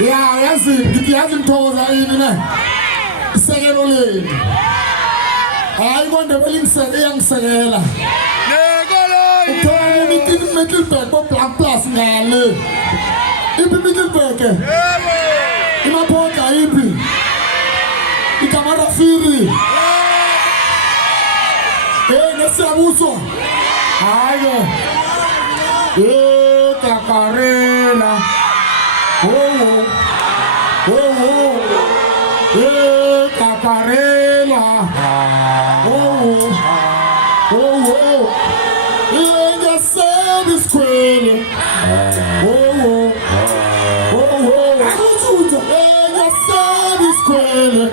Ya yazi ngiyazi ngithokoza yini ne isekelo leni hayi kwandebela ingiseke yangisekela uthola umuntu Middelburg bo Black Plus ngale iphi Middelburg imaphoda iphi ikamara firi nesiyabuso hayi kakarela Caparela, ella sabe escuela, ella sabe escuela,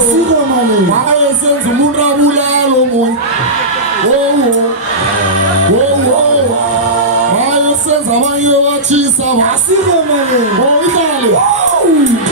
sigo mami, vaya senza murabulalo muy, vaya senza mayo chisa, sigo mami, idale.